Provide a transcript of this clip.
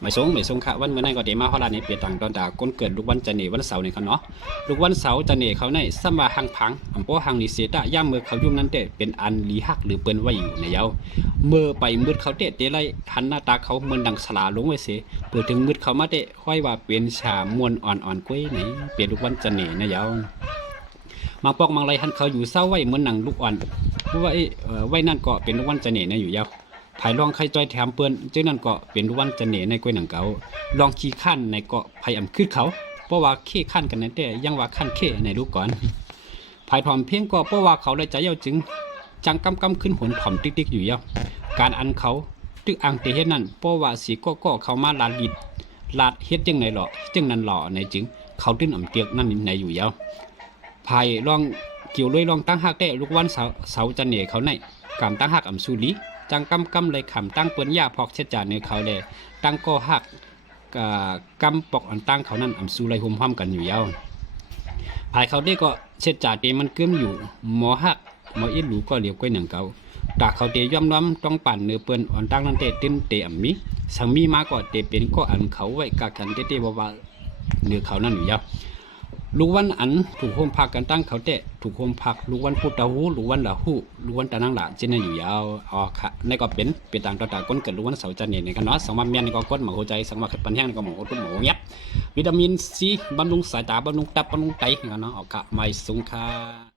ไม่สงไม่สงค่ะวันเมื่อไหร่ก็เดมาฮอลาในเปียตังตอนดาก้นเกิดลูกวันจันเนวันเสาร์นี่เขาเนาะลูกวันเสาร์จันเนเขาในสมาหังพังอำโปหังลิเสตะย่ามเมื่อเขายุ่มนั้นเตะเป็นอันลีหักหรือเปิ้นไว้อยู่ในเยาเมื่อไปมืดเขาเตะเตะไรหันหน้าตาเขาเหมือนดังสลาลงไว้เสเปิดถึงมืดเขามาเตะค่อยว่าเป็นชามวนอ่อนๆกล้วยไหนเปลี่ยนลูกวันจันเนนเยามาปอกมังไรหันเขาอยู่เศร้าไว้เหมือนหนังลูกอ่อนเพราะว่าเอ้ยเอ่อไว้นั่นก็เป็นลูกวันจันเนนะอยู่ยาว ภายลองไข่จอยแถมเปิ้อนจึงนั่นก็เป็นวันจะเหนในกล้วยหนังเกาลองขี้ขั้นในเกาะภายอำคืดเขาเพราะว่าเข้ขั้นกันนั่นแต่ยังว่าขั้นเข้ในลูกก่อนภายถอมเพียงก็เพราะว่าเขาเลยจเย้าจึง จังกำกำขึ้นหนถอมติ๊กๆอยู่เย้าการอันเขาตึกอังเตเฮ็ดนั่นเพราะว่าสีก็ก็เขามาลาดิดลาดเฮ็ดจังไหนหรอจังนั้นหล่อในจึง เขาตื้นอ่ำเตียกนั่นในอยู่เย้าภายลองเกี่ยวเลยลองตั้งหักได้ลูกวันเสาเสาจะเหน่เขาในกำตั้งหักอ่ำสูลี จังกำกำเลยขำตั้งเปิ้นยาพอกเช็ดจานในเขาเลยตั้งก็หักกำปอกอันตั้งเขานั่นอำสู้ไรหุ่มห้อมกันอยู่ยาวภายเขาได้ก็เช็ดจานเตมันเกื้มอยู่หมอหักหมออิดหลูก็เหลียวก้อยหนังเกาตากเขาเตย่อมน้อมต้องปั่นเนื้อเปิ้นอ่อนตั้งนั่นเตติ้นเตอ่ำมีสังมีมาก็เตะเป็นก็อันเขาไว้กะกันเตะเตะบ่ว่าเนื้อเขานั่นอยู่ยาว ลูกวันอันถูกโฮมพักกันตั้งเขาเตะถูกโฮมพักลูกวันพูดตาหูลูกวันละหูลูกวันตะนังหละเจนนอยู่ยาวอ๋อค่ะในก็เป็นเป็นต่างต่อตางก้นเกิดลูกวันเสาจันเนี่ยในกันเนาะสังมาเมียนในก็ก้นหมาหัวใจสังมาขัดปันแห้งในก็หมอหัวตุ้มหมอเงียบวิตามินซีบำรุงสายตาบำรุงตับบำรุงไตกันเนาะอ๋อค่ะไม่สูงค่ะ